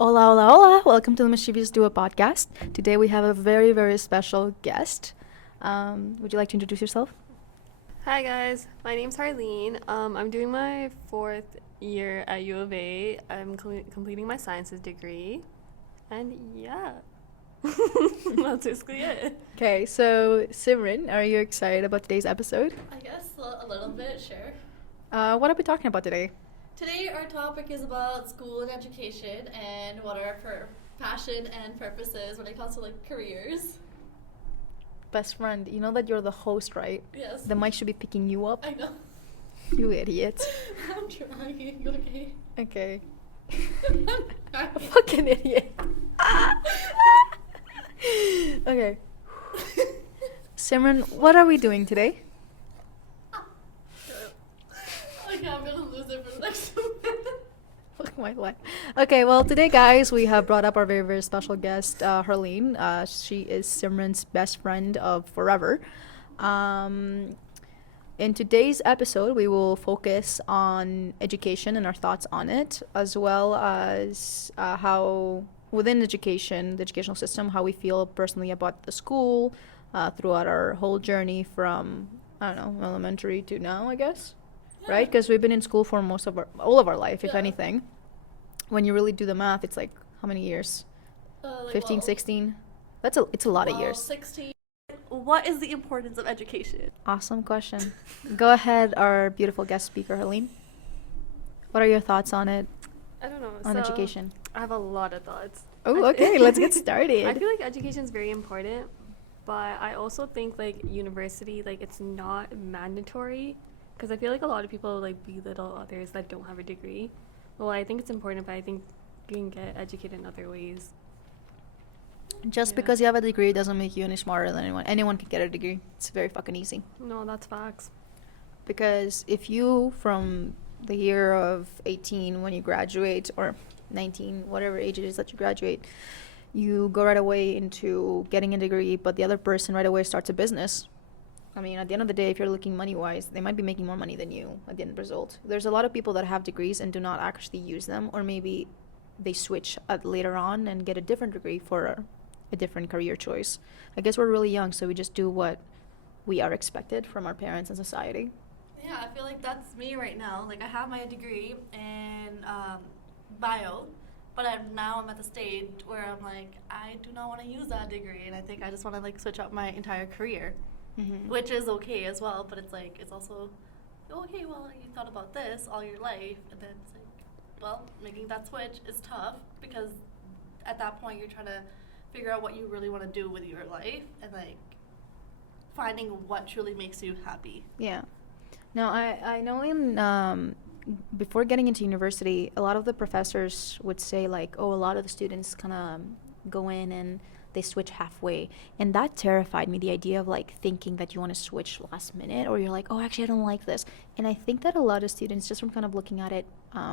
Hola, hola, hola. Welcome to the Mischievous Duo podcast. Today we have a very, very special guest. Would you like to introduce yourself? Hi guys, my name's Harleen. I'm doing my fourth year at U of A. I'm completing my sciences degree, and yeah, that's basically it. Okay, so Simran, are you excited about today's episode? I guess a little bit, sure. What are we talking about today? Today, our topic is about school and education and what our passion and purposes when it comes to like careers. Best friend, you know that you're the host, right? Yes. The mic should be picking you up. I know. You idiot. I'm trying. You okay? Okay. I'm Fucking idiot. Okay. Simran, what are we doing today? Okay, I'm gonna lose it for the next 2 minutes. Fuck my life. Okay, well, today, guys, we have brought up our very, very special guest, Harleen. She is Simran's best friend of forever. In today's episode, we will focus on education and our thoughts on it, as well as how, within education, the educational system, how we feel personally about the school throughout our whole journey from, I don't know, elementary to now, I guess. Right? Because we've been in school for all of our life, if Yeah. anything. When you really do the math, it's like how many years? Like, 15, well, 16? It's a lot of years. 16. What is the importance of education? Awesome question. Go ahead, our beautiful guest speaker, Harleen. What are your thoughts on it, I don't know. on so education? I have a lot of thoughts. Oh, I okay, let's get started. I feel like education is very important, but I also think like university, like it's not mandatory, because I feel like a lot of people like belittle others that don't have a degree. Well, I think it's important, but I think you can get educated in other ways. Just Yeah. because you have a degree doesn't make you any smarter than anyone. Anyone can get a degree. It's very fucking easy. No, that's facts. Because if you, from the year of 18 when you graduate, or 19, whatever age it is that you graduate, you go right away into getting a degree, but the other person right away starts a business. I mean, at the end of the day, if you're looking money-wise, they might be making more money than you at the end result. There's a lot of people that have degrees and do not actually use them, or maybe they switch later on and get a different degree for a different career choice. I guess we're really young, so we just do what we are expected from our parents and society. Yeah, I feel like that's me right now. Like, I have my degree in bio, but I'm at the stage where I'm like, I do not want to use that degree, and I think I just want to like switch up my entire career, Mm-hmm. which is okay as well. But it's like it's also okay. Well, you thought about this all your life, and then it's like, well, making that switch is tough because at that point you're trying to figure out what you really want to do with your life and like finding what truly makes you happy. Yeah. Now, I know before getting into university, a lot of the professors would say, like, oh, a lot of the students kind of go in and they switch halfway. And that terrified me, the idea of, like, thinking that you want to switch last minute, or you're like, oh, actually, I don't like this. And I think that a lot of students, just from kind of looking at it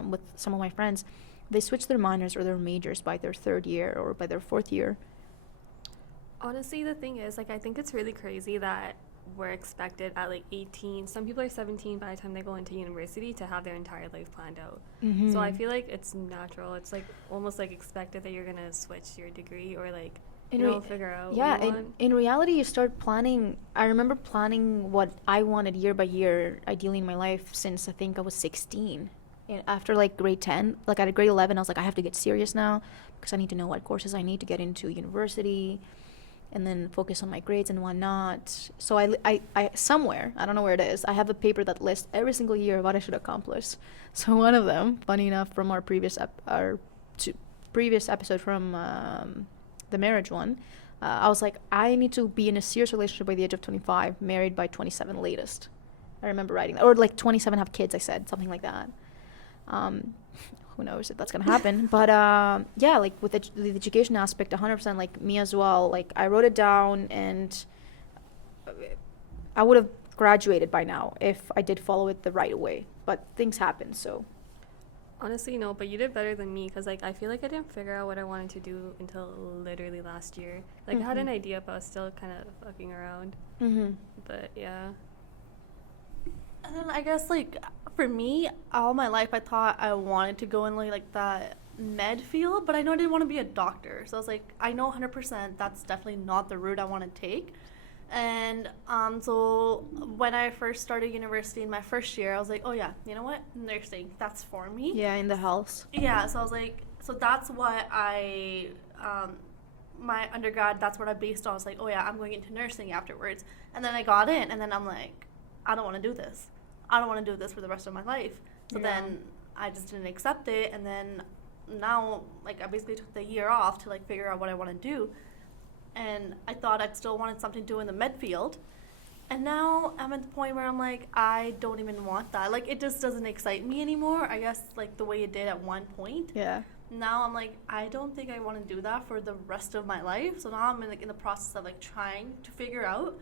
with some of my friends, they switch their minors or their majors by their third year or by their fourth year. Honestly, the thing is, like, I think it's really crazy that we're expected at like 18. Some people are 17 by the time they go into university to have their entire life planned out. Mm-hmm. So I feel like it's natural. It's like almost like expected that you're gonna switch your degree or like figure out. Yeah, what you want. in reality, you start planning. I remember planning what I wanted year by year, ideally in my life, since I think I was 16. And after like grade 10, like at grade 11, I was like, I have to get serious now because I need to know what courses I need to get into university and then focus on my grades and whatnot. So I somewhere, I don't know where it is, I have a paper that lists every single year what I should accomplish. So one of them, funny enough, from our previous episode from the marriage one, I was like, I need to be in a serious relationship by the age of 25, married by 27 latest. I remember writing that. Or like 27, have kids, I said, something like that. Who knows if that's gonna happen, but yeah, like with the education aspect, 100%, like me as well, like I wrote it down, and I would have graduated by now if I did follow it the right way, but things happen. So Honestly, no, but you did better than me because like I feel like I didn't figure out what I wanted to do until literally last year. Like I had an idea, but I was still kind of fucking around. But yeah. And then I guess like for me, all my life I thought I wanted to go in like that med field, but I know I didn't want to be a doctor. So I was like, I know 100% that's definitely not the route I want to take. And so when I first started university in my first year, I was like, oh yeah, you know what? Nursing, that's for me. Yeah, in the house. Yeah, so I was like, so that's what my undergrad, that's what I based on. I was like, oh yeah, I'm going into nursing afterwards. And then I got in, and then I'm like, I don't want to do this. I don't want to do this for the rest of my life. So Yeah. then I just didn't accept it, and then now, like, I basically took the year off to, like, figure out what I want to do. And I thought I'd still wanted something to do in the med field. And now I'm at the point where I'm like, I don't even want that. Like, it just doesn't excite me anymore, I guess, like, the way it did at one point. Yeah. Now I'm like, I don't think I want to do that for the rest of my life. So now I'm in the process of, like, trying to figure out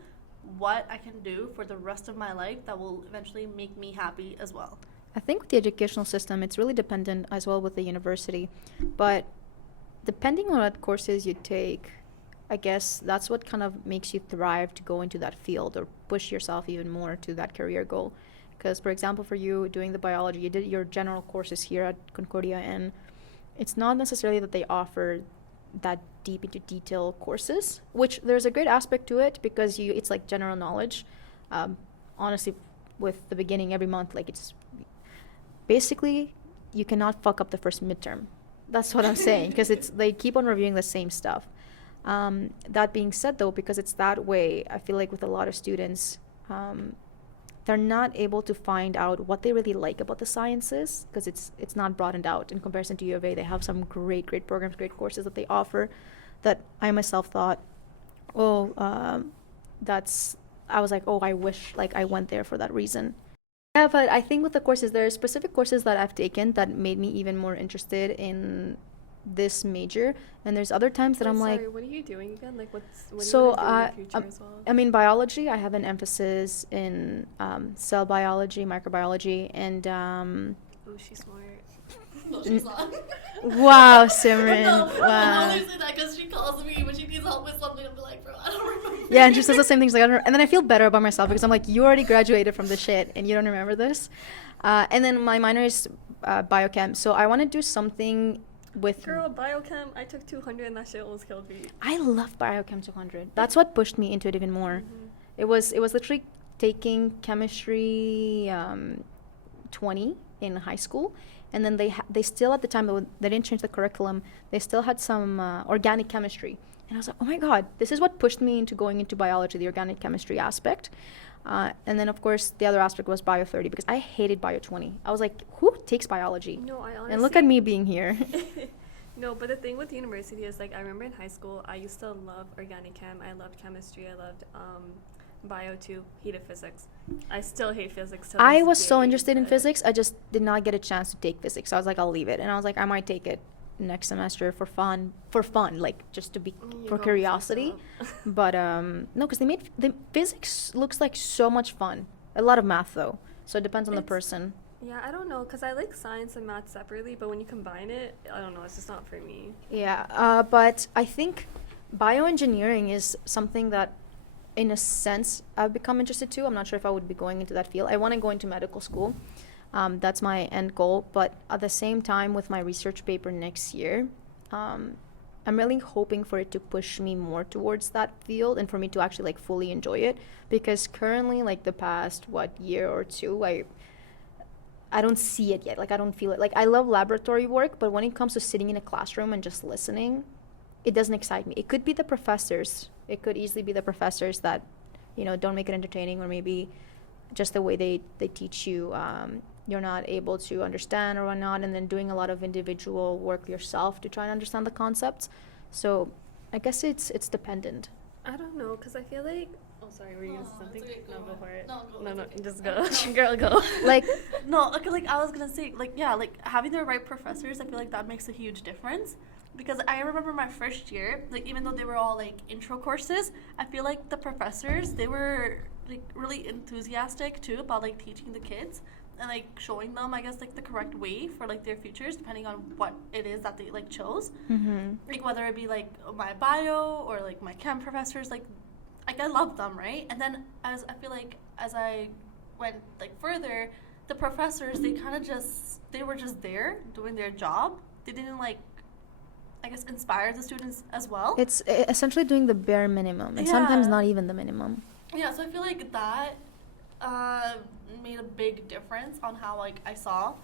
what I can do for the rest of my life that will eventually make me happy as well. I think with the educational system, it's really dependent as well with the university. But depending on what courses you take, I guess that's what kind of makes you thrive to go into that field or push yourself even more to that career goal. Because, for example, for you doing the biology, you did your general courses here at Concordia, and it's not necessarily that they offer that deep into detail courses, which there's a great aspect to it because it's like general knowledge. Honestly, with the beginning every month, like it's basically you cannot fuck up the first midterm. That's what I'm saying, because they keep on reviewing the same stuff. That being said, though, because it's that way, I feel like with a lot of students, they're not able to find out what they really like about the sciences because it's not broadened out in comparison to U of A. They have some great programs, great courses that they offer that I myself thought, I was like, oh, I wish like I went there for that reason. Yeah, but I think with the courses, there are specific courses that I've taken that made me even more interested in this major, and there's other times that I'm Sorry, like, what are you doing again? Like, what do so you want to do in the future as well? I mean, biology, I have an emphasis in cell biology, microbiology, and Oh, she's smart. No, she's not. wow, Simran, No, I wow. only say that because she calls me when she needs help with something. I'm like, bro, I don't remember. Yeah, and she says the same things like, I don't, and then I feel better about myself because I'm like, you already graduated from the shit and you don't remember this. And then my minor is biochem, so I want to do something with. Girl, biochem, I took 200 and that shit almost killed me. I love biochem 200. That's what pushed me into it even more. Mhm. It was literally taking chemistry 20 in high school, and then they still at the time they didn't change the curriculum. They still had some organic chemistry, and I was like, oh my god, this is what pushed me into going into biology, the organic chemistry aspect. And then of course the other aspect was bio 30 because I hated bio 20. I was like, who takes biology? No, I honestly. And look at me being here. No, but the thing with university is, like, I remember in high school, I used to love organic chem. I loved chemistry. I loved bio too. Hated physics. I still hate physics. To I this was so day, interested in but- physics. I just did not get a chance to take physics. I was like, I'll leave it. And I was like, I might take it next semester for fun, like just to be You for go curiosity. fuck up. But no, because the physics looks like so much fun. A lot of math though, so it depends on the It's- person. Yeah, I don't know, because I like science and math separately, but when you combine it, I don't know, it's just not for me. Yeah, but I think bioengineering is something that, in a sense, I've become interested to. I'm not sure if I would be going into that field. I want to go into medical school. That's my end goal. But at the same time, with my research paper next year, I'm really hoping for it to push me more towards that field and for me to actually like fully enjoy it. Because currently, like the past year or two, I don't see it yet. Like I don't feel it. Like I love laboratory work, but when it comes to sitting in a classroom and just listening, it doesn't excite me. It could be the professors. It could easily be the professors that, don't make it entertaining, or maybe just the way they teach you, you're not able to understand or whatnot, and then doing a lot of individual work yourself to try and understand the concepts. So I guess it's dependent. I don't know, because I feel like. Oh, sorry, were you gonna say No, something? it's okay, go No, go on. for it. No, go, No, it's okay. just No. go. Girl, go. Like, No, okay, like I was gonna say, like, yeah, like having the right professors, I feel like that makes a huge difference. Because I remember my first year, like even though they were all like intro courses, I feel like the professors, they were like really enthusiastic too about like teaching the kids and like showing them, I guess, like the correct way for like their futures depending on what it is that they like chose. Like whether it be like my bio or like my chem professors, like I love them, right? And then as I feel like as I went like further, the professors, they kind of they were just there doing their job, they didn't like, I guess, inspire the students as well. It's essentially doing the bare minimum, and sometimes Yeah. not even the minimum. Yeah, so I feel like that made a big difference on how like I saw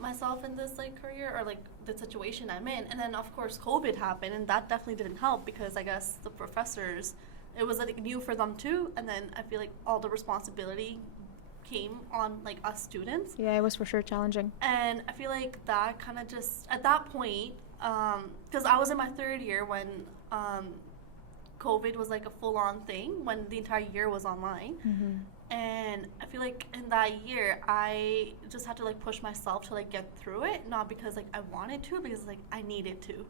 myself in this like career or like the situation I'm in. And then of course COVID happened, and that definitely didn't help because I guess the professors, it was like new for them too. And then I feel like all the responsibility came on like us students. Yeah, it was for sure challenging. And I feel like that kind of just at that point, because I was in my third year when COVID was like a full-on thing, when the entire year was online. Mm-hmm. And I feel like in that year I just had to like push myself to like get through it, not because like I wanted to, because like I needed to.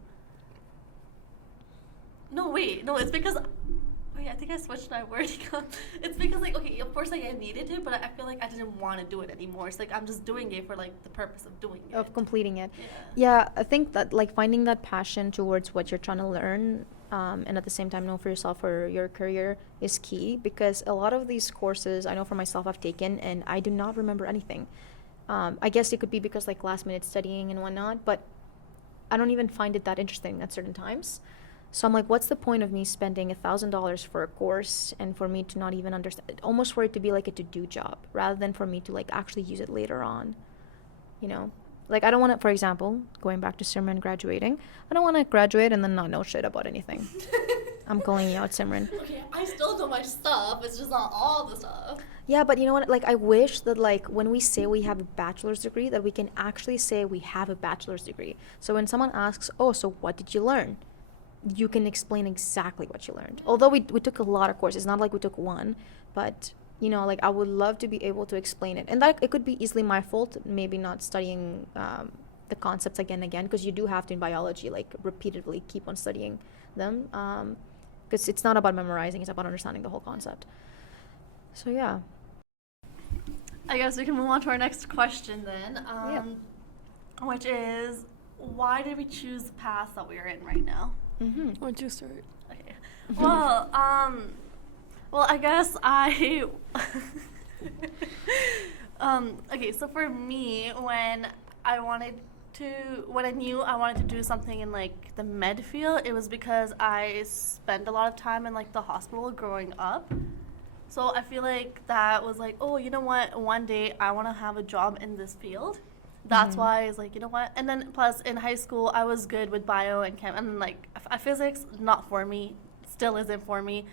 No, it's because I think I switched my wording up. It's because like, okay, of course like I needed to, but I feel like I didn't want to do it anymore. It's like I'm just doing it for like the purpose of doing it. Of completing it. Yeah. Yeah, I think that like finding that passion towards what you're trying to learn, and at the same time know for yourself or your career is key, because a lot of these courses I know for myself I've taken and I do not remember anything. I guess it could be because like last minute studying and whatnot, but I don't even find it that interesting at certain times. So I'm like, what's the point of me spending $1,000 for a course and for me to not even understand it, almost for it to be like a to-do job rather than for me to like actually use it later on, you know? Like I don't want to, for example, going back to Simran graduating, I don't want to graduate and then not know shit about anything. I'm calling you out, Simran. Okay, I still know my stuff. It's just not all the stuff. Yeah, but you know what? Like, I wish that, like, when we say we have a bachelor's degree, that we can actually say we have a bachelor's degree. So when someone asks, oh, so what did you learn? You can explain exactly what you learned. Although we took a lot of courses, not like we took one, but, you know, like, I would love to be able to explain it. And that it could be easily my fault, maybe not studying the concepts again and again, because you do have to in biology, like, repeatedly keep on studying them. Because it's not about memorizing, it's about understanding the whole concept. So, yeah. I guess we can move on to our next question then, which is, why did we choose the path that we are in right now? Mm-hmm. Why don't you start? Okay. Well, I guess I. Okay, so for me, when I knew I wanted to do something in like the med field, it was because I spent a lot of time in like the hospital growing up. So I feel like that was like, oh, you know what? One day I want to have a job in this field. That's why it's like, you know what? And then plus in high school, I was good with bio and chem, and like physics, not for me, still isn't for me.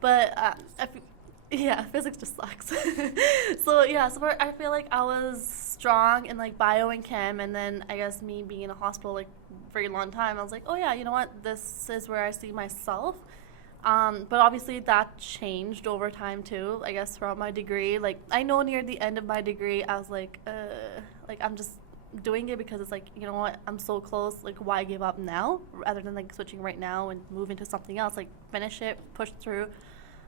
But physics just sucks. So I feel like I was strong in like bio and chem, and then I guess me being in a hospital like for a long time, I was like, oh yeah, you know what? This is where I see myself. But obviously that changed over time too, I guess, throughout my degree. Like, I know near the end of my degree, I was like I'm just doing it because it's like, you know what, I'm so close, like, why give up now? Rather than, like, switching right now and move into something else, like, finish it, push through.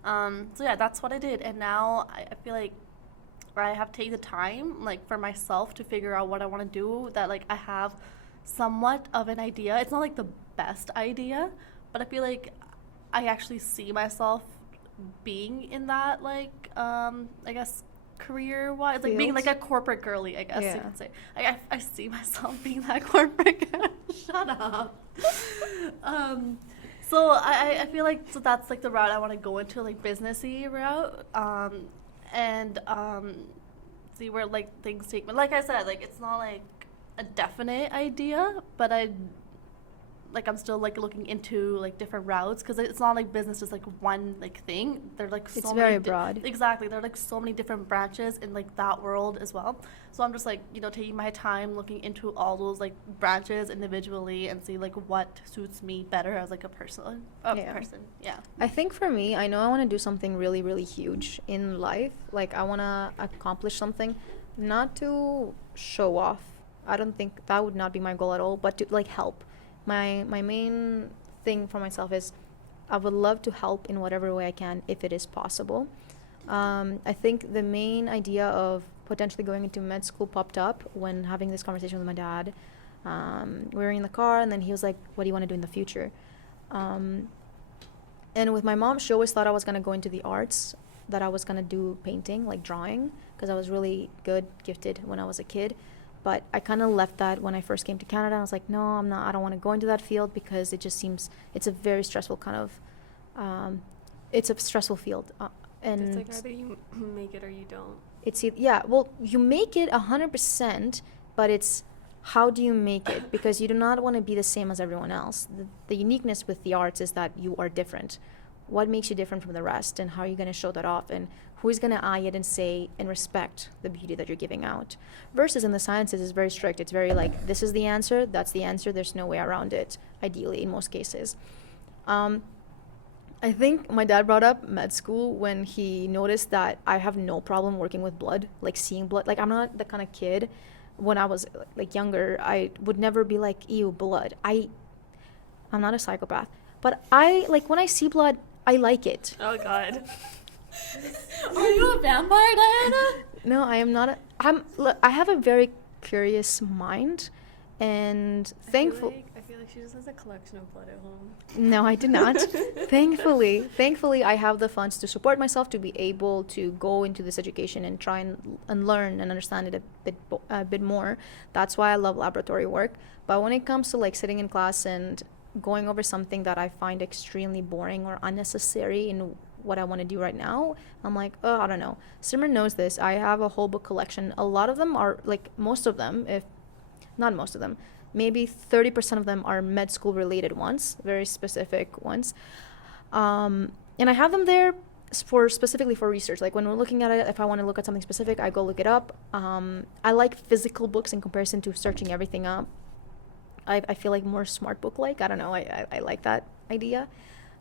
So, yeah, that's what I did. And now I feel like I have taken the time, like, for myself to figure out what I want to do, that, like, I have somewhat of an idea. It's not, like, the best idea, but I feel like I actually see myself being in that, like, I guess, career-wise, like being like a corporate girly, I guess you could say. I see myself being that corporate girl. Shut up. So I feel like that's like the route I want to go into, like businessy route, and see where like things take me. Like I said, like it's not like a definite idea, but I'm still like looking into like different routes, because it's not like business just like one like thing. They're like so it's many very broad. Exactly, there are like so many different branches in like that world as well. So I'm just like, you know, taking my time looking into all those like branches individually and see like what suits me better as like a person. Yeah. I think for me, I know I want to do something really, really huge in life. Like I want to accomplish something, not to show off. I don't think that would not be my goal at all, but to like help. My main thing for myself is I would love to help in whatever way I can if it is possible. I think the main idea of potentially going into med school popped up when having this conversation with my dad. We were in the car, and then he was like, what do you want to do in the future? And with my mom, she always thought I was going to go into the arts, that I was going to do painting, like drawing, because I was really good, gifted when I was a kid. but I kind of left that when I first came to Canada. I was like, no, I don't want to go into that field because it just seems it's a very stressful kind of it's a stressful field, and It's like either you make it or you don't. well, you make it 100%, but it's how do you make it? Because you do not want to be the same as everyone else. The uniqueness with the arts is that you are different. What makes you different from the rest, and how are you going to show that off, and who is going to eye it and say and respect the beauty that you're giving out? Versus in the sciences, it's very strict. It's very like, this is the answer, that's the answer, there's no way around it, ideally, in most cases. I think my dad brought up med school when he noticed that I have no problem working with blood, like seeing blood. Like, I'm not the kind of kid, when I was like younger, I would never be like, ew, blood. I'm not a psychopath, but I like when I see blood, I like it. Oh God. Are you a vampire, Diana? No, I am not. I have a very curious mind, and thankful. I feel like she just has a collection of blood at home. No, I do not. Thankfully, I have the funds to support myself to be able to go into this education and try and learn and understand it a bit more. That's why I love laboratory work. But when it comes to like sitting in class and going over something that I find extremely boring or unnecessary in what I want to do right now, I'm like, oh, I don't know. Simran knows this. I have a whole book collection. A lot of them are like, most of them, if not most of them, maybe 30% of them are med school related ones, very specific ones. And I have them there specifically for research. Like when we're looking at it, if I want to look at something specific, I go look it up. I like physical books in comparison to searching everything up. I feel like more smart book like. I don't know. I like that idea.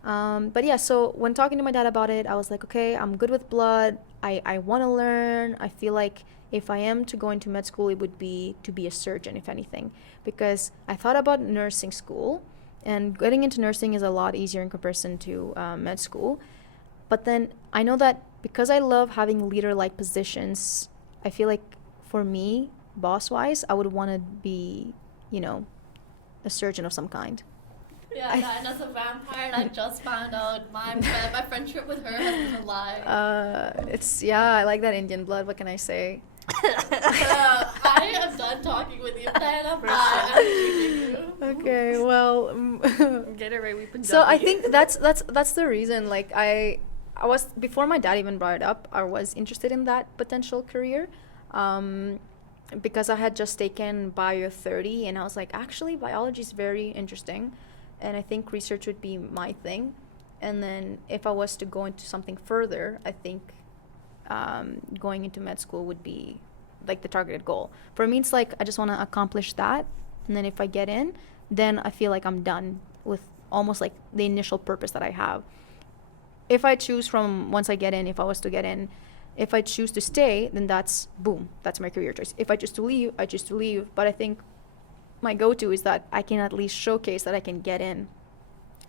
But yeah, so when talking to my dad about it, I was like, okay, I'm good with blood. I want to learn. I feel like if I am to go into med school, it would be to be a surgeon, if anything, because I thought about nursing school, and getting into nursing is a lot easier in comparison to med school. But then I know that because I love having leader-like positions, I feel like for me, boss-wise, I would want to be, a surgeon of some kind. Yeah, Diana's a vampire, and I just found out my friendship with her has been a lie. I like that Indian blood. What can I say? I am done talking with you, Diana. Bye. I'm leaving you. Okay, well. Get it right. We've been. So I think that's the reason. Like I was, before my dad even brought it up, I was interested in that potential career, because I had just taken Bio 30, and I was like, actually, biology is very interesting, and I think research would be my thing. And then if I was to go into something further, I think going into med school would be like the targeted goal. For me, it's like I just want to accomplish that, and then if I get in, then I feel like I'm done with almost like the initial purpose that I have. If I choose from once I get in, if I was to get in, if I choose to stay, then that's boom, that's my career choice. If I choose to leave, I choose to leave. But I think my go-to is that I can at least showcase that I can get in,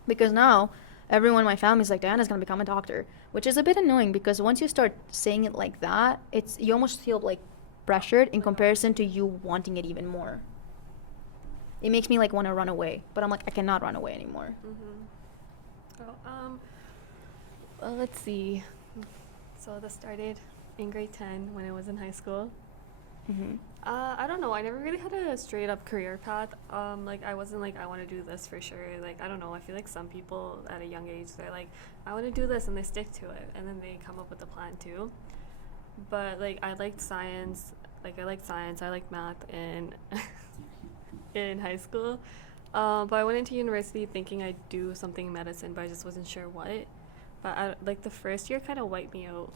because now everyone in my family is like, Diana's gonna become a doctor, which is a bit annoying, because once you start saying it like that, you almost feel like pressured in comparison to you wanting it even more. It makes me like want to run away, but I'm like, I cannot run away anymore. Well, let's see. So this started in grade 10 when I was in high school. I don't know. I never really had a straight up career path. Like I wasn't like, I want to do this for sure. Like, I don't know. I feel like some people at a young age, they're like, I want to do this, and they stick to it, and then they come up with a plan too. But like, I liked science. I liked math in high school. But I went into university thinking I'd do something in medicine, but I just wasn't sure what. But the first year kind of wiped me out.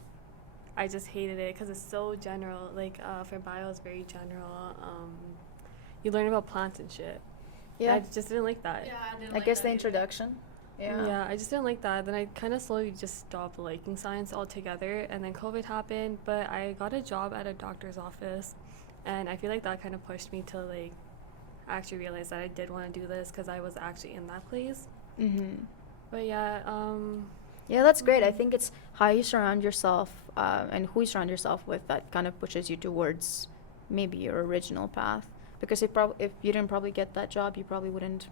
I just hated it because it's so general. Like for bio, it's very general. You learn about plants and shit. Yeah. I just didn't like that. Yeah, I didn't I like guess that the either. introduction. Yeah, I just didn't like that. Then I kind of slowly just stopped liking science altogether. And then COVID happened, but I got a job at a doctor's office. And I feel like that kind of pushed me to like actually realize that I did want to do this because I was actually in that place. But yeah, Yeah, that's great. I think it's how you surround yourself and who you surround yourself with that kind of pushes you towards maybe your original path. Because if you didn't probably get that job, you probably wouldn't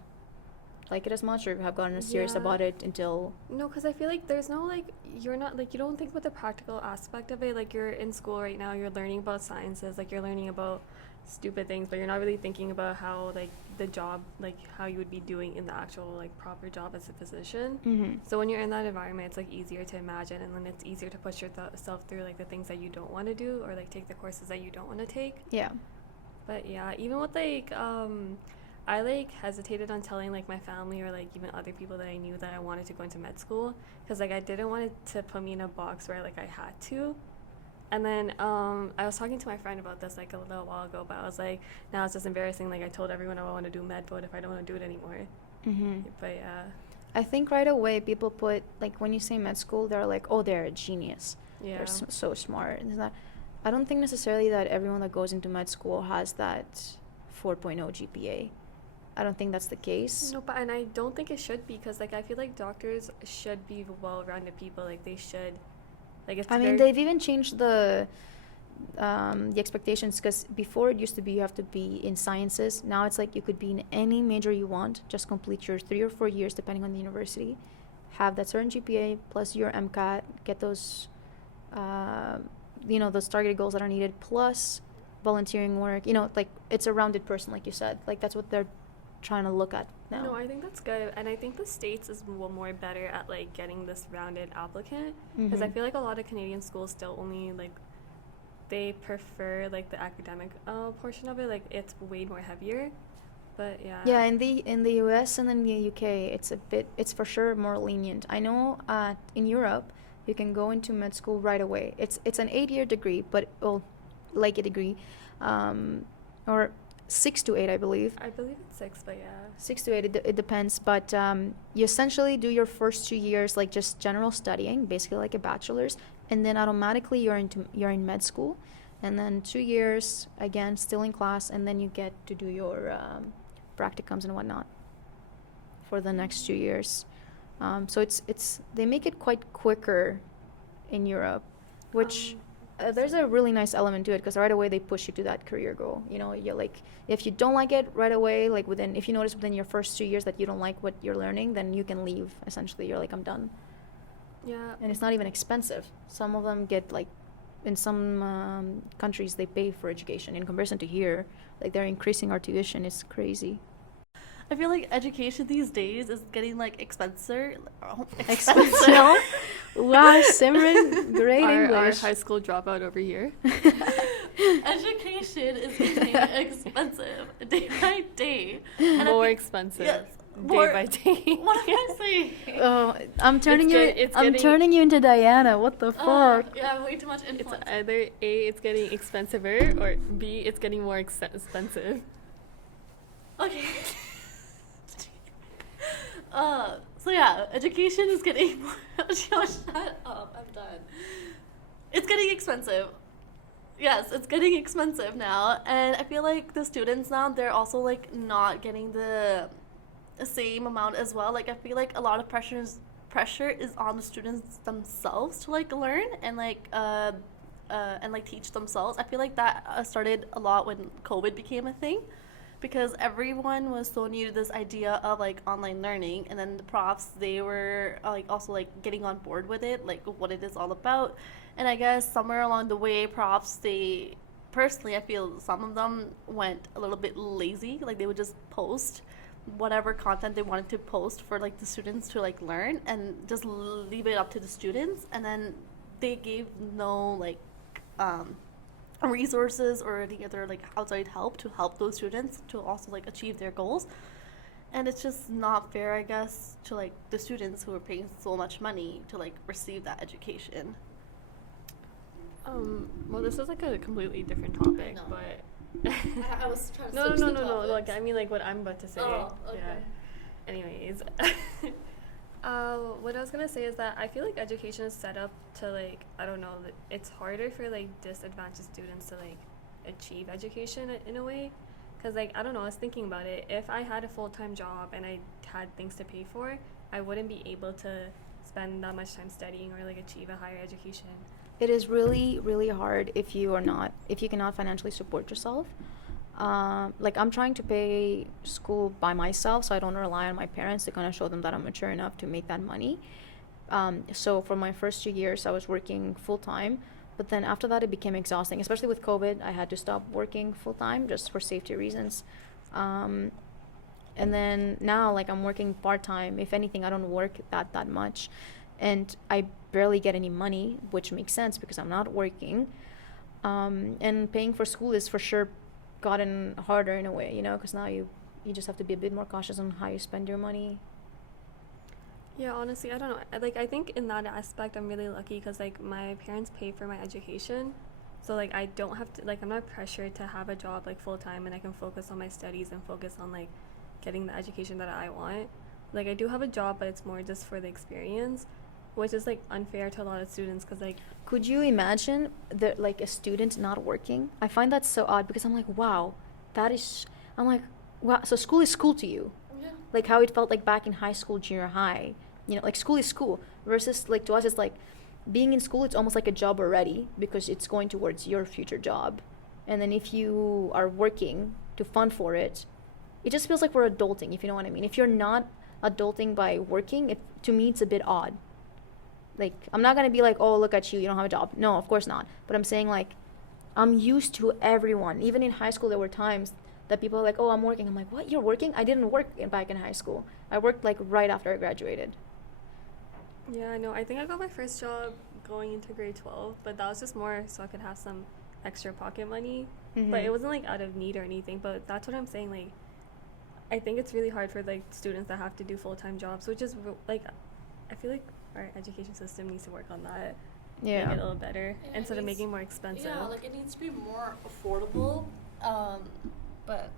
like it as much or have gotten serious about it until... No, because I feel like there's no, like, you're not, like, you don't think about the practical aspect of it. Like, you're in school right now, you're learning about sciences, like, you're learning about stupid things, but you're not really thinking about how like the job, like how you would be doing in the actual like proper job as a physician. Mm-hmm. So when you're in that environment, it's like easier to imagine, and then it's easier to push yourself through like the things that you don't want to do, or like take the courses that you don't want to take. Yeah. But yeah, even with like I like hesitated on telling like my family or like even other people that I knew that I wanted to go into med school, because like I didn't want it to put me in a box where like I had to. And then I was talking to my friend about this like a little while ago, but I was like, now it's just embarrassing. Like I told everyone I want to do med, but if I don't want to do it anymore. Mm-hmm. But yeah. I think right away people put, like, when you say med school, they're like, oh, they're a genius. Yeah. They're so smart. And that, I don't think necessarily that everyone that goes into med school has that 4.0 GPA. I don't think that's the case. No, and I don't think it should be, because like I feel like doctors should be well-rounded people. Like they should, like it's. I mean, they've even changed the expectations, because before it used to be you have to be in sciences. Now it's like you could be in any major you want, just complete your 3 or 4 years depending on the university, have that certain GPA plus your MCAT, get those those targeted goals that are needed, plus volunteering work. Like it's a rounded person, like you said. Like that's what they're trying to look at now. No, I think that's good, and I think the States is more better at like getting this rounded applicant, because I feel like a lot of Canadian schools still only like they prefer like the academic portion of it. Like it's way more heavier, but yeah. Yeah, in the US and in the UK, it's for sure more lenient. I know in Europe you can go into med school right away. It's an 8-year degree, but like a degree, or 6 to 8, I believe. I believe it's 6, but yeah. 6 to 8, it depends. But you essentially do your first 2 years like just general studying, basically like a bachelor's, and then automatically you're in med school, and then 2 years again still in class, and then you get to do your practicums and whatnot for the next 2 years. So it's they make it quite quicker in Europe, which. There's a really nice element to it, because right away they push you to that career goal. You're like, if you don't like it right away, like if you notice within your first 2 years that you don't like what you're learning, then you can leave. Essentially, you're like, I'm done. Yeah. And it's not even expensive. Some of them get like, in some countries they pay for education in comparison to here. Like they're increasing our tuition. It's crazy. I feel like education these days is getting like expensive. Expensive. Wow, Simran, great Our English. high school dropout over here. Education is getting expensive day by day. And More expensive. Yes. Day by day. What am I saying? Oh, I'm turning I'm turning you into Diana. What the fuck? Yeah, way too much It's influence. either A, it's getting expensiver, or B, it's getting more expensive. Okay. So yeah, education is getting more. Shut up, I'm done. It's getting expensive. Yes, it's getting expensive now, and I feel like the students now, they're also like not getting the same amount as well. Like I feel like a lot of pressure is on the students themselves to like learn and like teach themselves. I feel like that started a lot when COVID became a thing, because everyone was so new to this idea of like online learning, and then the profs, they were like also like getting on board with it, like what it is all about. And I guess somewhere along the way, profs, they personally, I feel some of them went a little bit lazy. Like they would just post whatever content they wanted to post for like the students to like learn, and just leave it up to the students, and then they gave no like resources or any other like outside help to help those students to also like achieve their goals. And it's just not fair, I guess, to like the students who are paying so much money to like receive that education. Well, this is like a completely different topic, know. but I was trying to no. switch the Like topics. I mean, like what I'm about to say. Oh, okay. Yeah. Anyways, what I was gonna say is that I feel like education is set up to like, I don't know, it's harder for like disadvantaged students to like achieve education in a way, because like I don't know, I was thinking about it. If I had a full-time job and I had things to pay for, I wouldn't be able to spend that much time studying or like achieve a higher education. It is really, really hard if you cannot financially support yourself. Like I'm trying to pay school by myself, so I don't rely on my parents to kind of show them that I'm mature enough to make that money. So for my first 2 years, I was working full time, But then after that, it became exhausting, especially with COVID. I had to stop working full time just for safety reasons. Um, and then now, like, I'm working part time. If anything, I don't work that much, and I barely get any money, which makes sense because I'm not working. And paying for school is for sure gotten harder in a way, you know, because now you just have to be a bit more cautious on how you spend your money. Yeah, honestly, I don't know. Like, I think in that aspect, I'm really lucky because, like, my parents pay for my education. So, like, I don't have to, like, I'm not pressured to have a job, like, full time, and I can focus on my studies and focus on, like, getting the education that I want. Like, I do have a job, but it's more just for the experience, which is, like, unfair to a lot of students because, like, Could you imagine that, like, a student not working? I find that so odd because I'm like, wow, that is. I'm like, wow. So school is school to you, Yeah. like how it felt like back in high school, junior high. You know, like school is school versus like to us, it's like being in school. It's almost like a job already because it's going towards your future job, and then if you are working to fund for it, it just feels like we're adulting. If you know what I mean. If you're not adulting by working, it to me it's a bit odd. Like, I'm not gonna be like, oh, look at you, you don't have a job. No, of course not. But I'm saying, like, I'm used to everyone. Even in high school, there were times that people are like, oh, I'm working. I'm like, what? You're working? I didn't work back in high school. I worked like right after I graduated. yeah, I know. I think I got my first job going into grade 12, but that was just more so I could have some extra pocket money. But it wasn't like out of need or anything. But that's what I'm saying. Like, I think it's really hard for like students that have to do full-time jobs, which is like, I feel like our education system needs to work on that. Make it a little better Yeah, instead of needs- making it more expensive. Yeah, like it needs to be more affordable. But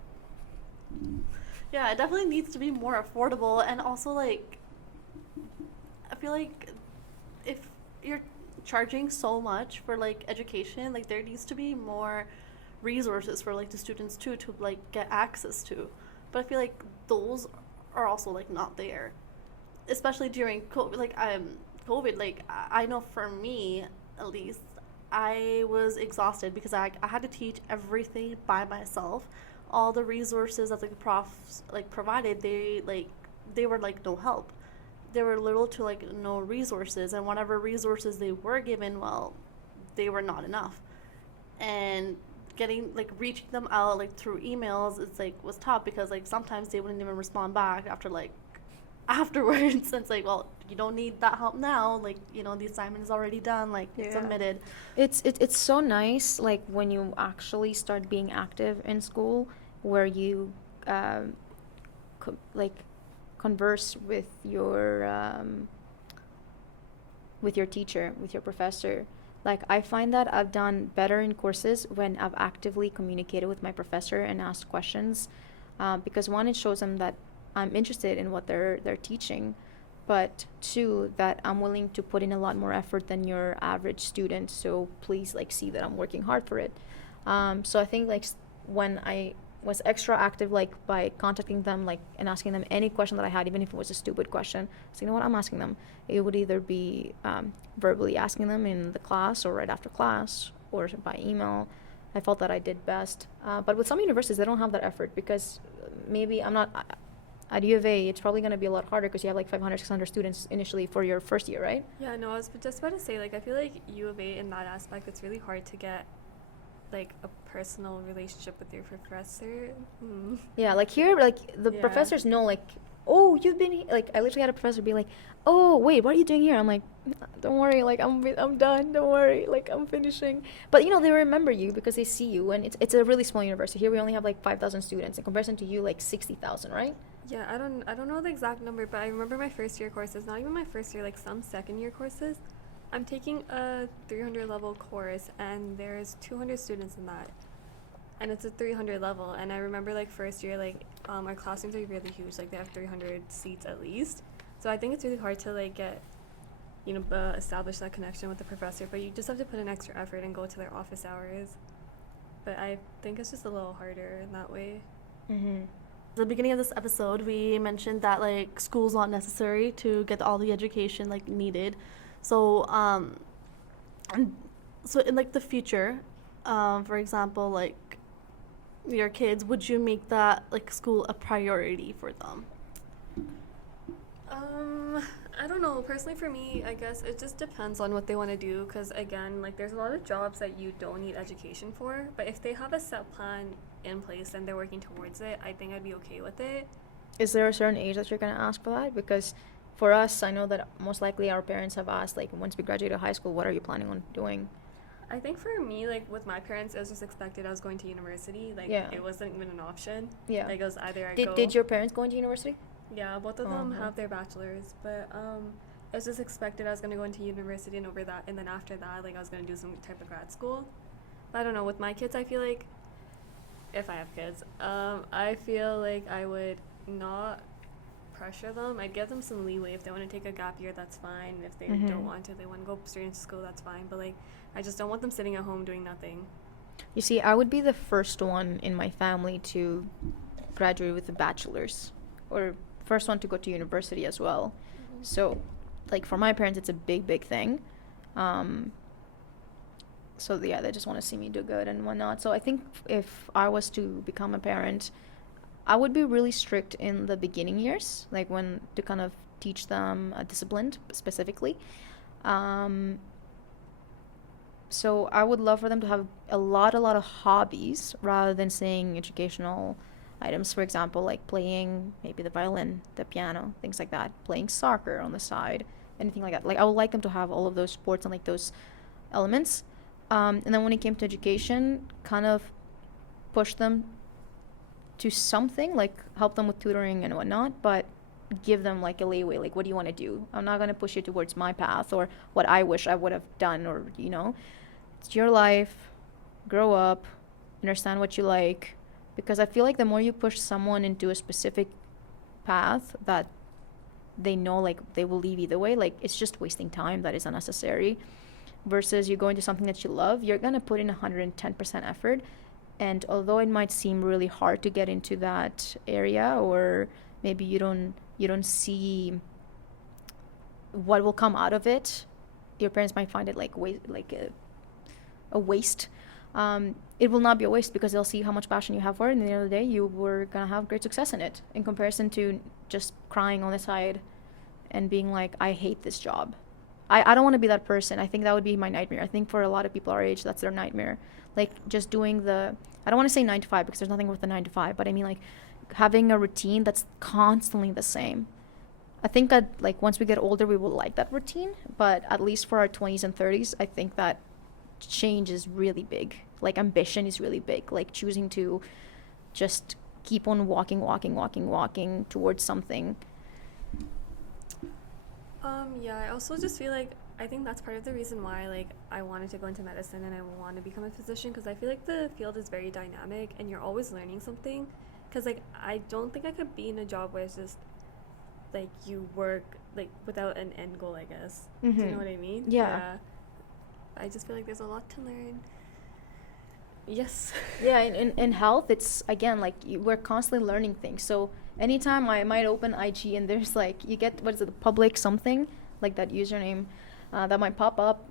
yeah, it definitely needs to be more affordable, and also like I feel like if you're charging so much for like education, like there needs to be more resources for like the students too to like get access to. But I feel like those are also like not there, especially during COVID. Like COVID. Like I know for me at least, I was exhausted because I had to teach everything by myself. All the resources that the profs like provided, they were like no help. There were little to like no resources, and whatever resources they were given, well, they were not enough. And getting like reaching them out like through emails, it's like was tough because like sometimes they wouldn't even respond back after like afterwards. It's like, well, you don't need that help now, like, you know, the assignment is already done, like it's Yeah. submitted. It's so nice, like when you actually start being active in school, where you um, like converse with your teacher, with your professor. Like, I find that I've done better in courses when I've actively communicated with my professor and asked questions, because one, it shows them that I'm interested in what they're teaching, but two, that I'm willing to put in a lot more effort than your average student. So please, like, see that I'm working hard for it. So I think like when I was extra active, like by contacting them, like, and asking them any question that I had, even if it was a stupid question. So you know what, I'm asking them. It would either be verbally asking them in the class or right after class or by email. I felt that I did best. But with some universities, they don't have that effort because maybe I'm not. At U of A, it's probably going to be a lot harder because you have like 500, 600 students initially for your first year, right? Yeah, no, I was just about to say, like, I feel like U of A in that aspect, it's really hard to get like a personal relationship with your professor. Yeah, like here, like the Yeah. professors know, like, oh, you've been like, I literally had a professor be like, oh, wait, what are you doing here? I'm like, don't worry, like I'm done, don't worry, like I'm finishing. But you know, they remember you because they see you, and it's a really small university. Here we only have like 5,000 students in comparison to you, like 60,000, right? Yeah, I don't know the exact number, but I remember my first year courses, not even my first year, like some second year courses. I'm taking a 300 level course, and there's 200 students in that, and it's a 300 level. And I remember like first year, like our classrooms are really huge, like they have 300 seats at least. So I think it's really hard to like get, you know, establish that connection with the professor. But you just have to put in extra effort and go to their office hours. But I think it's just a little harder in that way. Mm-hmm. At the beginning of this episode, we mentioned that like school's not necessary to get all the education like needed. So and so in like the future, for example, like your kids, would you make that like school a priority for them? I don't know. know. Personally, for me, I guess it just depends on what they want to do. Because again, like there's a lot of jobs that you don't need education for. But if they have a set plan in place and they're working towards it, I think I'd be okay with it. Is there a certain age that you're going to ask for that? Because for us, I know that most likely our parents have asked, like, once we graduate high school, what are you planning on doing? I think for me, like with my parents, it was just expected I was going to university. Like Yeah. it wasn't even an option. Yeah. Like it was either I go. Did your parents go into university? Yeah, both of them Uh-huh. have their bachelors, but it was just expected I was gonna go into university and over that, and then after that, like I was gonna do some type of grad school. But I don't know. With my kids, I feel like if I have kids, I feel like I would not pressure them. I'd give them some leeway. If they want to take a gap year, that's fine. If they Mhm. don't want to, they want to go straight into school, that's fine. But like, I just don't want them sitting at home doing nothing. You see, I would be the first one in my family to graduate with a bachelor's, or first one to go to university as well. So, like, for my parents, it's a big, big thing. So, yeah, they just want to see me do good and whatnot. So, I think if I was to become a parent, I would be really strict in the beginning years, like when to kind of teach them discipline specifically. So I would love for them to have a lot of hobbies rather than saying educational items. For example, like playing maybe the violin, the piano, things like that. Playing soccer on the side, anything like that. Like I would like them to have all of those sports and like those elements. And then when it came to education, kind of push them to something, like help them with tutoring and whatnot, but give them like a leeway, like what do you want to do? I'm not going to push you towards my path or what I wish I would have done, or it's your life. Grow up, understand what you like, because I feel like the more you push someone into a specific path that they know like they will leave either way, like it's just wasting time that is unnecessary, versus you go into something that you love, you're going to put in 110% effort. And although it might seem really hard to get into that area, or maybe you don't see what will come out of it, your parents might find it like a waste. It will not be a waste because they'll see how much passion you have for it, and at the end of the day, you were gonna have great success in it. In comparison to just crying on the side and being like, I hate this job. I don't want to be that person. I think that would be my nightmare. I think for a lot of people our age, that's their nightmare. Like just doing I don't want to say 9 to 5 because there's nothing with the 9 to 5, but I mean like having a routine that's constantly the same. I think that like once we get older, we will like that routine, but at least for our 20s and 30s, I think that change is really big. Like ambition is really big. Like choosing to just keep on walking towards something. Yeah, I also just feel like I think that's part of the reason why like I wanted to go into medicine and I want to become a physician, because I feel like the field is very dynamic and you're always learning something. Because like I don't think I could be in a job where it's just like you work like without an end goal, I guess. Mm-hmm. Do you know what I mean? Yeah. I just feel like there's a lot to learn. Yes. Yeah, in health, it's again like we're constantly learning things. So anytime I might open IG and there's like you get what is it, the public something like that username that might pop up,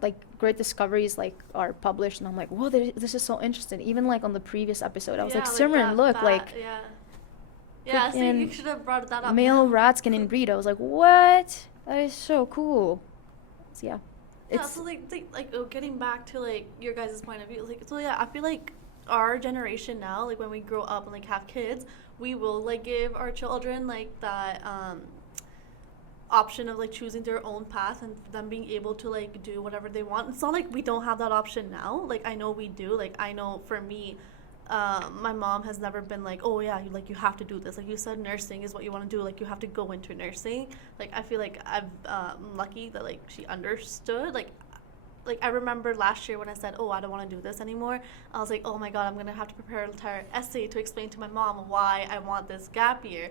like great discoveries like are published, and I'm like, whoa, this is so interesting. Even like on the previous episode, I was like, Simran, look, like yeah, so you should have brought that up. Male rats can inbreed. I was like, what? That is so cool. So, yeah. Yeah, so getting back to like your guys' point of view, like so yeah, I feel like our generation now, like when we grow up and like have kids, we will like give our children like that option of like choosing their own path and them being able to like do whatever they want. It's not like we don't have that option now. Like I know we do. Like I know for me, my mom has never been like, oh yeah, you have to do this. Like you said, nursing is what you want to do. Like you have to go into nursing. Like I feel like I'm lucky that like she understood. Like I remember last year when I said, oh, I don't want to do this anymore. I was like, oh my god, I'm gonna have to prepare an entire essay to explain to my mom why I want this gap year.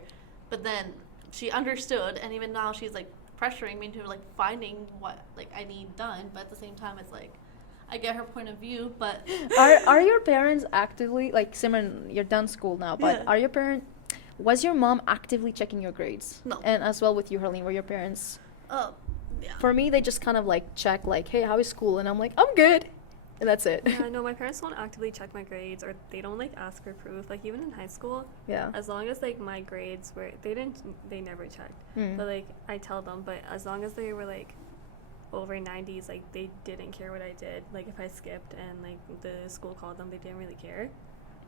But then she understood, and even now she's like pressuring me into like finding what like I need done. But at the same time, it's like I get her point of view, but are your parents actively like Simran? You're done school now, but yeah. Was your mom actively checking your grades? No. And as well with you, Harleen, were your parents? yeah. For me, they just kind of like check like, hey, how is school? And I'm like, I'm good. and that's it. Yeah, no, my parents don't actively check my grades, or they don't like ask for proof. Like even in high school, Yeah. as long as like my grades were, they never checked. Mm. But like I tell them, but as long as they were like over 90s, like they didn't care what I did. Like if I skipped and like the school called them, they didn't really care.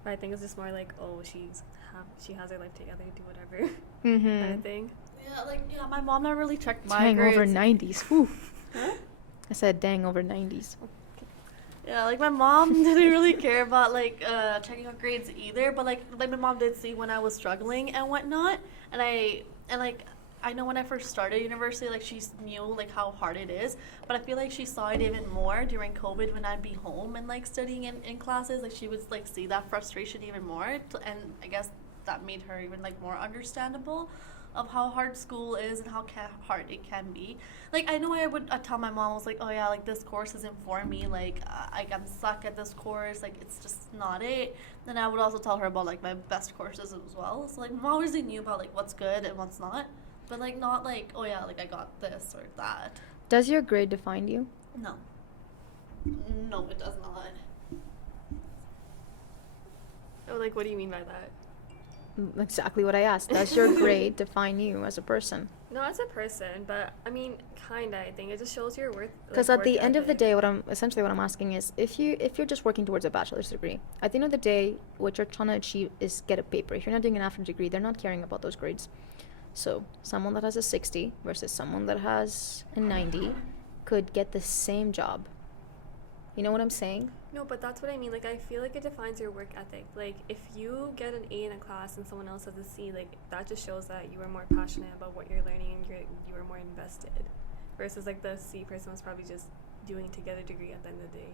But I think it's just more like, oh, she has her life together, do whatever, kind of thing. Yeah, my mom never really checked my Dang, grades. over 90s. Whew. Huh? I said dang, over 90s. Yeah, like my mom didn't really care about like checking out grades either, but like my mom did see when I was struggling and whatnot, and I know when I first started university, like she knew like how hard it is, but I feel like she saw it even more during COVID when I'd be home and like studying in classes. Like she would like see that frustration even more, and I guess that made her even like more understandable of how hard school is and how hard it can be. Like I know I'd tell my mom, I was like, oh yeah, like this course isn't for me, like I'm stuck at this course, like it's just not it. Then I would also tell her about like my best courses as well. So like mom always knew about like what's good and what's not, but like not like, oh yeah, like I got this or that. Does your grade define you? No, it does not. Oh, like what do you mean by that? Exactly what I asked. Does your grade define you as a person? No, as a person, but I mean, kinda. I think it just shows your worth. Because like, at the work end of the ethic. day, what I'm asking is, if you're just working towards a bachelor's degree, at the end of the day, what you're trying to achieve is get a paper. If you're not doing an after degree, they're not caring about those grades. So someone that has a 60 versus someone that has a 90 could get the same job. You know what I'm saying? No, but that's what I mean. Like, I feel like it defines your work ethic. Like, if you get an A in a class and someone else has a C, like, that just shows that you are more passionate about what you're learning and you are more invested. Versus, like, the C person was probably just doing to get a degree at the end of the day.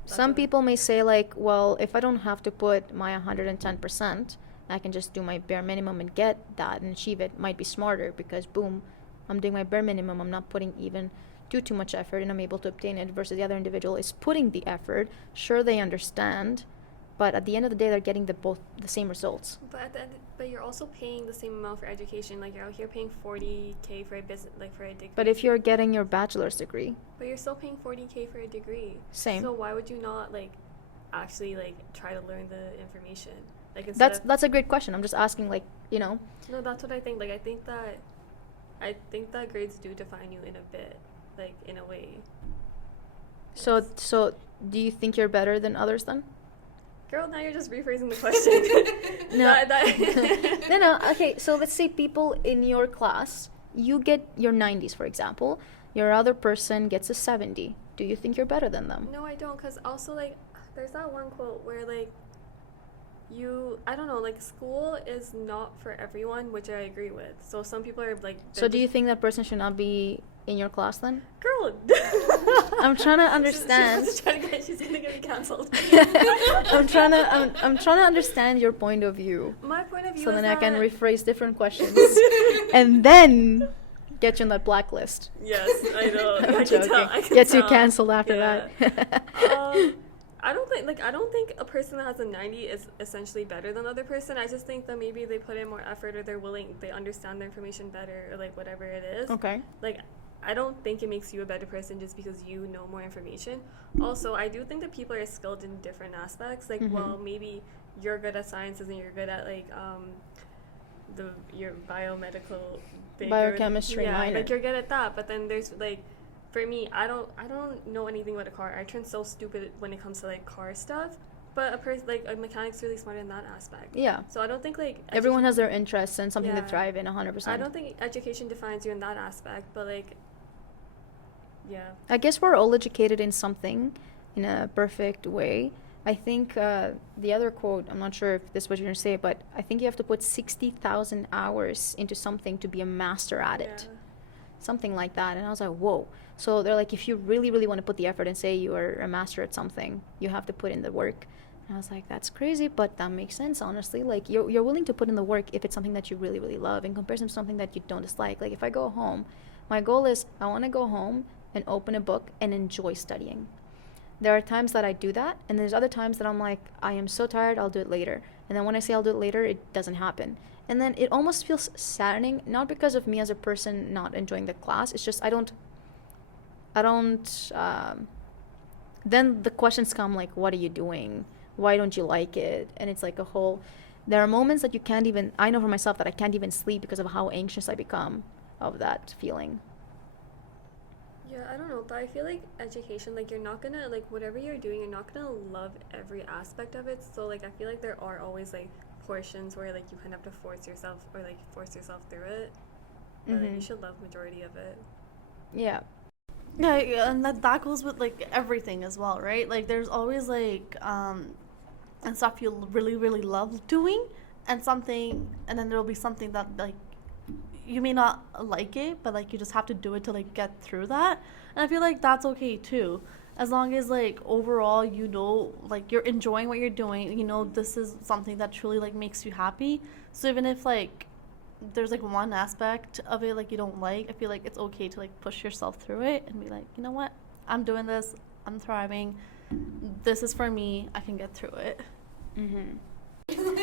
That's Some what people may say, like, well, if I don't have to put my 110%, I can just do my bare minimum and get that and achieve it. Might be smarter because, boom, I'm doing my bare minimum. I'm not putting even too much effort and I'm able to obtain it, versus the other individual is putting the effort. Sure, they understand, but at the end of the day, they're getting the same results. But you're also paying the same amount for education. Like, you're out here paying $40K for a business, like for a degree. But if you're getting your bachelor's degree, But you're still paying $40K for a degree. Same. So why would you not like actually like try to learn the information? Like instead that's a great question. I'm just asking, like, you know. No, that's what I think. Like I think that grades do define you in a bit, like in a way. So do you think you're better than others then? Girl, now you're just rephrasing the question. No. No. Okay, so let's say people in your class, you get your 90s, for example. Your other person gets a 70. Do you think you're better than them? No, I don't, because also, like, there's that one quote where, like, I don't know, like, school is not for everyone, which I agree with. So some people are, like... So do you think that person should not be in your class then? Girl! I'm trying to understand. She's gonna get me canceled. I'm trying to understand your point of view. My point of view So is then that... I can rephrase different questions. And then get you on that blacklist. Yes, I know. I'm I joking. can tell. Gets you canceled after that. I don't think a person that has a 90 is essentially better than another person. I just think that maybe they put in more effort, or they understand the information better, or like whatever it is. Okay. Like, I don't think it makes you a better person just because you know more information. Also, I do think that people are skilled in different aspects. Like, well, maybe you're good at sciences and you're good at like your biomedical thing, Biochemistry minor. like you're good at that. But then there's like, for me, I don't know anything about a car. I turn so stupid when it comes to like car stuff. But a mechanic's really smart in that aspect. Yeah. So I don't think like Everyone has their interests and something Yeah. to thrive in 100%. I don't think education defines you in that aspect, but like, yeah. I guess we're all educated in something in a perfect way. I think the other quote, I'm not sure if this is what you're going to say, but I think you have to put 60,000 hours into something to be a master at it. Yeah. Something like that. And I was like, whoa. So they're like, if you really, really want to put the effort and say you are a master at something, you have to put in the work. And I was like, that's crazy, but that makes sense, honestly. Like, you're willing to put in the work if it's something that you really, really love in comparison to something that you don't dislike. Like, if I go home, my goal is I want to go home and open a book and enjoy studying. There are times that I do that, and there's other times that I'm like, I am so tired, I'll do it later. And then when I say I'll do it later, it doesn't happen. And then it almost feels saddening, not because of me as a person not enjoying the class. It's just I don't then the questions come like, what are you doing? Why don't you like it? And it's like a whole, there are moments that you can't even, I know for myself that I can't even sleep because of how anxious I become of that feeling. Yeah, I don't know, but I feel like education, like, you're not gonna, like, whatever you're doing, you're not gonna love every aspect of it. So, like, I feel like there are always, like, portions where, like, you kind of have to force yourself through it. But like, you should love majority of it. Yeah. Yeah, yeah, and that goes with like everything as well, right? Like there's always like and stuff you really really love doing, and something, and then there'll be something that like you may not like it, but like you just have to do it to like get through that. And I feel like that's okay too, as long as like overall you know like you're enjoying what you're doing, you know this is something that truly like makes you happy. So even if like there's like one aspect of it like you don't like, I feel like it's okay to like push yourself through it and be like, you know what, I'm doing this, I'm thriving, this is for me, I can get through it.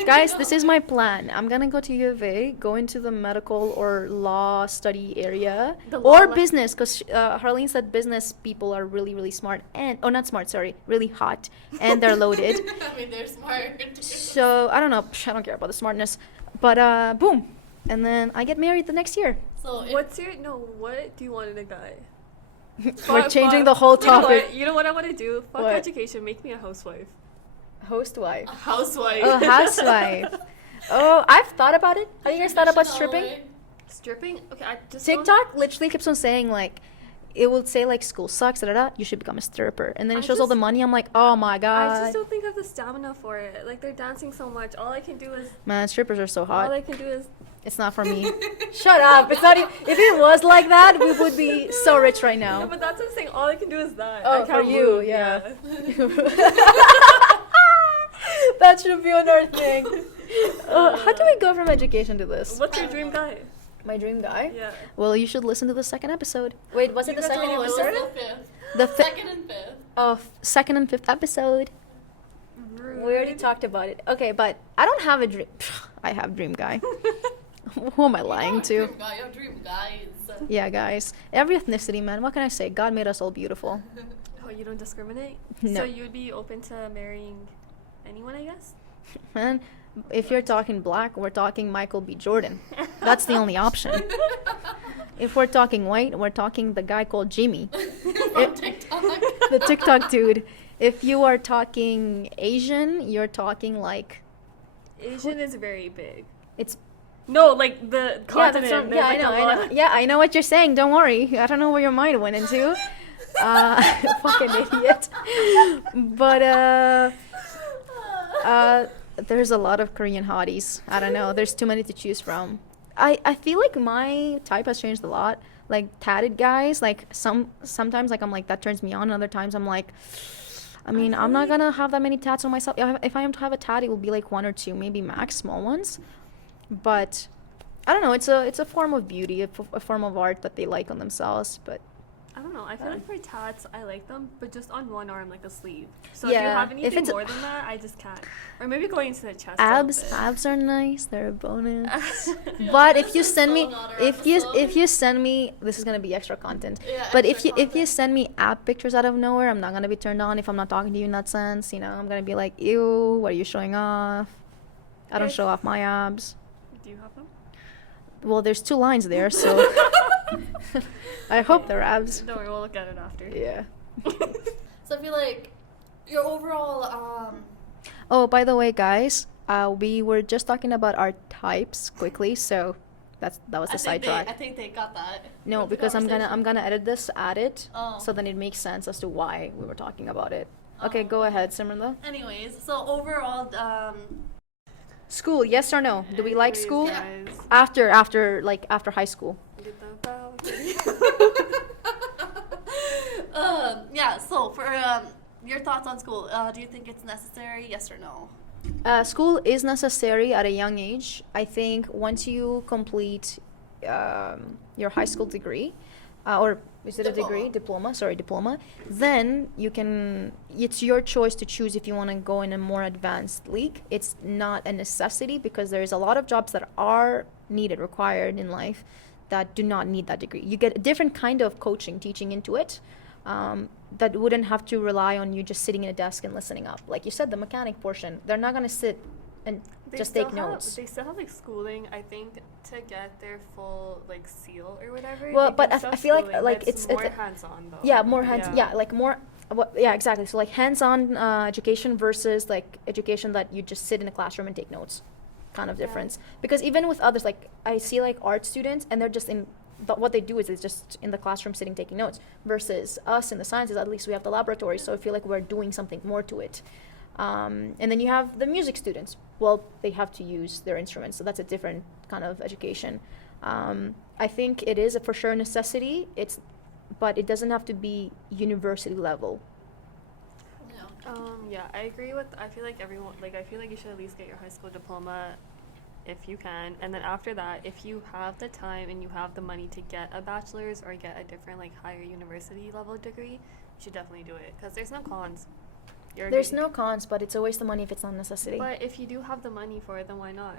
Guys, this is my plan. I'm gonna go to U of A, go into the medical or law study area, or business, because Harleen said business people are really, really smart and, oh, not smart, sorry, really hot, and they're loaded. I mean, they're smart. So I don't know, I don't care about the smartness, but boom, and then I get married the next year. So What do you want in a guy? We're changing the whole topic. You know what I want to do? Fuck What? education, make me a housewife. Host wife. a housewife. Oh, housewife. Oh, I've thought about it. Have you guys thought about stripping? Stripping? Okay, I just TikTok literally keeps on saying like, it will say like school sucks, da da da. You should become a stripper, and then it I shows all the just- money. I'm like, oh my I god. just don't think I have the stamina for it. Like, they're dancing so much. All I can do is Man, strippers are so hot. all I can do is It's not for me. Shut up. It's not. If it was like that, we would be so rich right No, now. but that's what I'm saying. All I can do is that. Oh, I can't for you, move, yeah. That should be on our thing. How do we go from education to this? What's your dream guy? My dream guy? Yeah. Well, you should listen to the second episode. Wait, was it the second No, it was episode? the fifth. The Second and fifth. second and fifth episode. We already talked about it. Okay, but I don't have a dream. I have dream guy. Who am I lying to? Your dream guy is. Yeah, guys. Every ethnicity, man. What can I say? God made us all beautiful. Oh, you don't discriminate? No. So you'd be open to marrying anyone, I guess? Man, if you're talking black, we're talking Michael B. Jordan. That's the only option. If we're talking white, we're talking the guy called Jimmy. From TikTok. The TikTok dude. If you are talking Asian, you're talking like... Asian is very big. It's... No, like the Yeah, continent. that's there's, I like, know, a I know. lot. Yeah, I know what you're saying. Don't worry. I don't know where your mind went into. Fucking idiot. But, there's a lot of Korean hotties. I don't know. There's too many to choose from. I feel like my type has changed a lot. Like tatted guys, like sometimes like I'm like that turns me on. Other times I'm like, I mean, I'm not gonna have that many tats on myself. If I am to have a tat, it will be like one or two, maybe max, small ones. But I don't know. It's a form of beauty, a form of art that they like on themselves. But I don't know. I feel like for tats, I like them, but just on one arm, like a sleeve. So Yeah, if you have if anything it's- more than that, I just can't. Or maybe going into the chest. abs are nice. They're a bonus. Yeah, But this if you is send so me, not our if episode. you send me, this is gonna be extra content. Yeah, But extra if you content. send me ab pictures out of nowhere, I'm not gonna be turned on. If I'm not talking to you in that sense, you know, I'm gonna be like, ew, what are you showing off? I don't Okay. show off my abs. Do you have them? Well, there's two lines there, so I hope they're abs. Don't worry, we'll look at it after. Yeah. So I feel like your overall Oh, by the way, guys, we were just talking about our types quickly, so that was the I sidetrack. think they got that. No, with the because I'm conversation. gonna edit this, add it, Oh. so then it makes sense as to why we were talking about it. Okay, go ahead, Simranla. Anyways, so overall, School, yes or no? Do we like Anyways, school? guys, After high school. get the balcony. yeah. So for your thoughts on school, do you think it's necessary? Yes or no? School is necessary at a young age. I think once you complete your high school degree, or is it a degree? Diploma. Then you can, it's your choice to choose if you want to go in a more advanced league. It's not a necessity because there's a lot of jobs that are needed, required in life that do not need that degree. You get a different kind of coaching, teaching into it. that wouldn't have to rely on you just sitting in a desk and listening up. Like you said, the mechanic portion, they're not going to sit and just take notes. They still have like schooling, I think, to get their full like seal or whatever. Well, they but can I still feel like schooling, like but it's more hands-on though. yeah, more hands yeah, like more yeah, exactly. So like hands-on education versus like education that you just sit in a classroom and take notes, kind of difference. Because even with others, like I see like art students and they're just in what they do is just in the classroom sitting taking notes, versus us in the sciences, at least we have the laboratory, so I feel like we're doing something more to it. And then you have the music students. Well, they have to use their instruments, so that's a different kind of education. I think it is for sure a necessity. But it doesn't have to be university level. Yeah, I agree with. I feel like everyone. Like, I feel like you should at least get your high school diploma, if you can, and then after that, if you have the time and you have the money to get a bachelor's or get a different like higher university level degree, you should definitely do it because there's no cons. There's no cons, but it's a waste of money if it's not a necessity. But if you do have the money for it, then why not?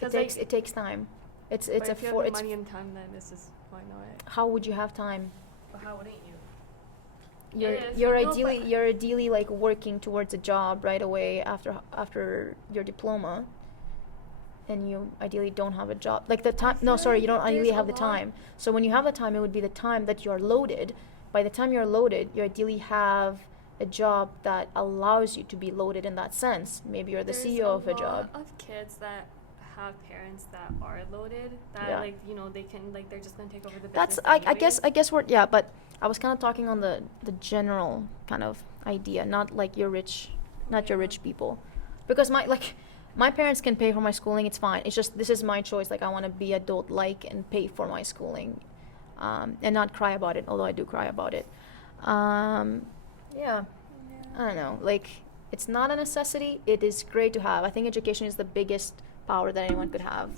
It takes time. It's but a if you have the money and time, then it's just why not? How would you have time? But how wouldn't you? You're ideally like working towards a job right away after your diploma, and you ideally don't have a job. Like the time. No, sorry, you don't ideally have the time. So when you have the time, it would be the time that you're loaded. By the time you're loaded, you ideally have a job that allows you to be loaded in that sense. Maybe you're the CEO of a job. There's a lot of kids that have parents that are loaded that like they can like they're just gonna take over the business. That's I guess we're but I was kind of talking on the general kind of idea, not like your rich people, because my parents can pay for my schooling. It's fine. It's just this is my choice. Like I want to be adult like and pay for my schooling, and not cry about it. Although I do cry about it. I don't know. Like it's not a necessity. It is great to have. I think education is the biggest power that anyone could have.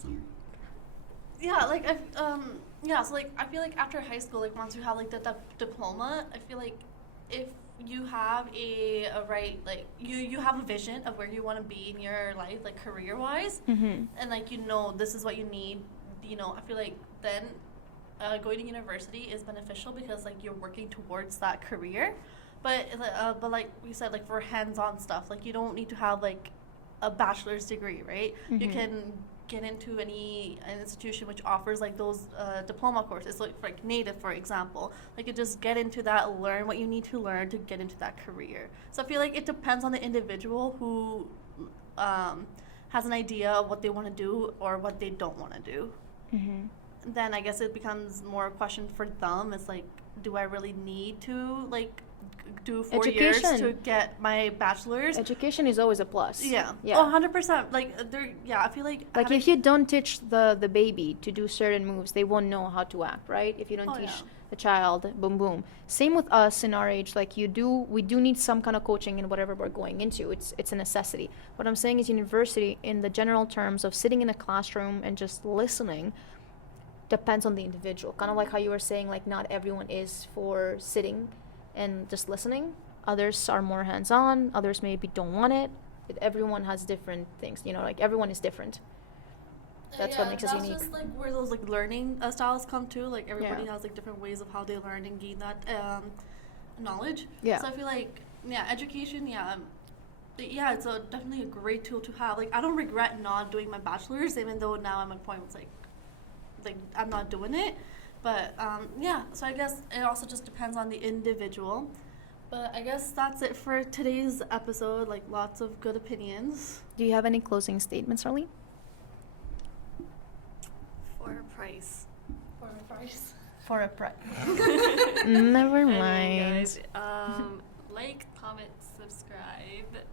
Yeah, like so like I feel like after high school, like once you have like the diploma, I feel like if you have a right, like you have a vision of where you want to be in your life, like career wise, and like this is what you need, I feel like then going to university is beneficial because like you're working towards that career, but like we said, like for hands-on stuff, like you don't need to have like a bachelor's degree, right? You can get into an institution which offers like those diploma courses, like for like native, for example. Like you just get into that, learn what you need to learn to get into that career. So I feel like it depends on the individual who has an idea of what they want to do or what they don't want to do. Then I guess it becomes more a question for them. It's like, do I really need to like do 4 years to get my bachelor's? Education is always a plus. Yeah. Oh, 100%. Like I feel like if you don't teach the baby to do certain moves, they won't know how to act, right? If you don't teach the child, boom boom. Same with us in our age. Like we do need some kind of coaching in whatever we're going into. It's a necessity. What I'm saying is university, in the general terms of sitting in a classroom and just listening, depends on the individual. Kind of like how you were saying, like not everyone is for sitting and just listening. Others are more hands-on. Others maybe don't want it. Everyone has different things. Like everyone is different. That's what makes us unique. That's just like where those like learning styles come to. Like everybody has like different ways of how they learn and gain that knowledge. Yeah. So I feel like education. It's definitely a great tool to have. Like I don't regret not doing my bachelor's, even though now I'm at a point where it's like I'm not doing it. But so I guess it also just depends on the individual. But I guess that's it for today's episode. Like lots of good opinions. Do you have any closing statements, Harleen? For a price. Never mind. Anyway, guys, like, comment, subscribe.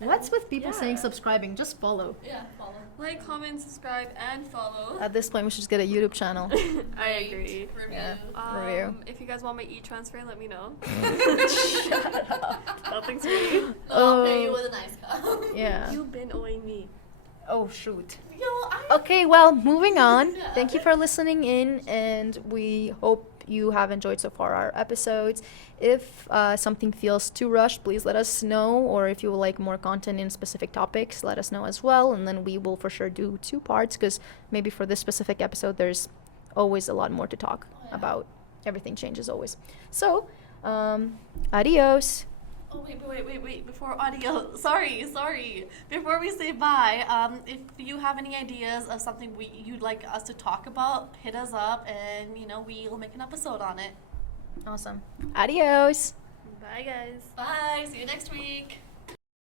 What's with people saying subscribing? Just follow. Yeah, follow. Like, comment, subscribe, and follow. At this point, we should just get a YouTube channel. I agree. Review. If you guys want my e-transfer, let me know. Shut up. Nothing's free. I'll pay you with a nice cup. Yeah. You've been owing me. Oh, shoot. Okay, well, moving on. Thank you for listening in, and we hope you have enjoyed so far our episodes. If something feels too rushed, please let us know, or if you would like more content in specific topics, let us know as well, and then we will for sure do 2 parts, because maybe for this specific episode there's always a lot more to talk about. Everything changes always. So Adios. Oh, wait. Before audio, sorry. Before we say bye, if you have any ideas of something you'd like us to talk about, hit us up and, we'll make an episode on it. Awesome. Adios. Bye, guys. Bye. See you next week.